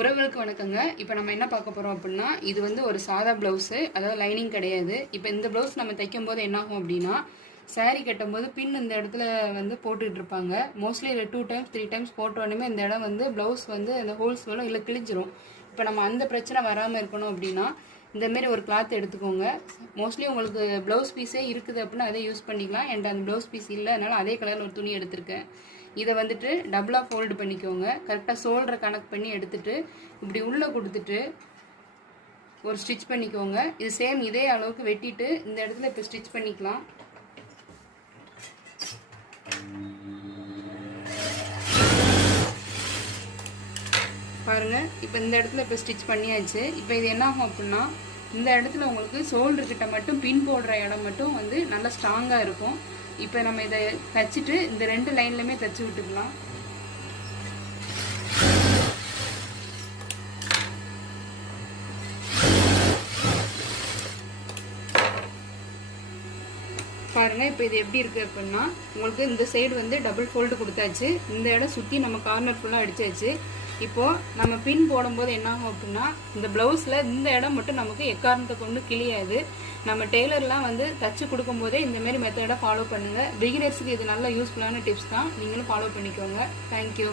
உறவுகளுக்கு வணக்கங்க. இப்போ நம்ம என்ன பார்க்க போகிறோம் அப்படின்னா, இது வந்து ஒரு சாதா ப்ளவுஸு, அதாவது லைனிங் கிடையாது. இப்போ இந்த ப்ளவுஸ் நம்ம தைக்கும் போது என்ன ஆகும் அப்படின்னா, saree கட்டும்போது பின் இந்த இடத்துல வந்து போட்டுக்கிட்டு இருப்பாங்க. மோஸ்ட்லி இதில் 2 டைம்ஸ் 3 டைம்ஸ் போட்டோடனே இந்த இடம் வந்து ப்ளவுஸ் வந்து அந்த ஹோல்ஸ் வரும், இல்லை கிழிஞ்சிரும். இப்போ நம்ம அந்த பிரச்சனை வராமல் இருக்கணும் அப்படின்னா இந்தமாரி ஒரு கிளாத் எடுத்துக்கோங்க. மோஸ்ட்லி உங்களுக்கு ப்ளவுஸ் பீஸே இருக்குது அப்படின்னா அதை யூஸ் பண்ணிக்கலாம். என்கிட்ட அந்த ப்ளவுஸ் பீஸ் இல்லை, அதனால் அதே கலரில் ஒரு துணி எடுத்திருக்கேன். இதை வந்துட்டு டபுளாக ஃபோல்டு பண்ணிக்கோங்க. கரெக்டாக ஷோல்டரை கனெக்ட் பண்ணி எடுத்துட்டு இப்படி உள்ளே கொடுத்துட்டு ஒரு ஸ்டிச் பண்ணிக்கோங்க. இது சேம் இதே அளவுக்கு வெட்டிட்டு இந்த இடத்துல இப்போ ஸ்டிச் பண்ணிக்கலாம். பாருங்க, இப்போ இந்த இடத்துல இப்போ ஸ்டிச் பண்ணியாச்சு. இப்போ இது என்ன ஆகும் அப்படின்னா, இந்த இடத்துல உங்களுக்கு ஷோல்டர் கிட்ட மட்டும் பின் போடுற இடம் மட்டும் வந்து நல்லா ஸ்ட்ராங்காக இருக்கும். இப்போ நம்ம இதை தைச்சிட்டு இந்த 2 லைன்லையுமே தைச்சி விட்டுக்கலாம். பாருங்கள், இப்போ இது எப்படி இருக்குது அப்படின்னா, உங்களுக்கு இந்த சைடு வந்து டபுள் ஃபோல்டு கொடுத்தாச்சு. இந்த இடம் சுற்றி நம்ம கார்னர் ஃபுல்லாக அடித்தாச்சு. இப்போது நம்ம பின் போடும்போது என்ன ஆகும் அப்படின்னா, இந்த ப்ளவுஸில் இந்த இடம் மட்டும் நமக்கு எக்காரணத்தை கொண்டு கிளியாது. நம்ம டெய்லர்லாம் வந்து தச்சு கொடுக்கும்போதே இந்தமாரி மெத்தடை ஃபாலோ பண்ணுங்கள். பிகினர்ஸுக்கு இது நல்ல யூஸ்ஃபுல்லான டிப்ஸ் தான், நீங்களும் ஃபாலோ பண்ணிக்கோங்க. தேங்க்யூ.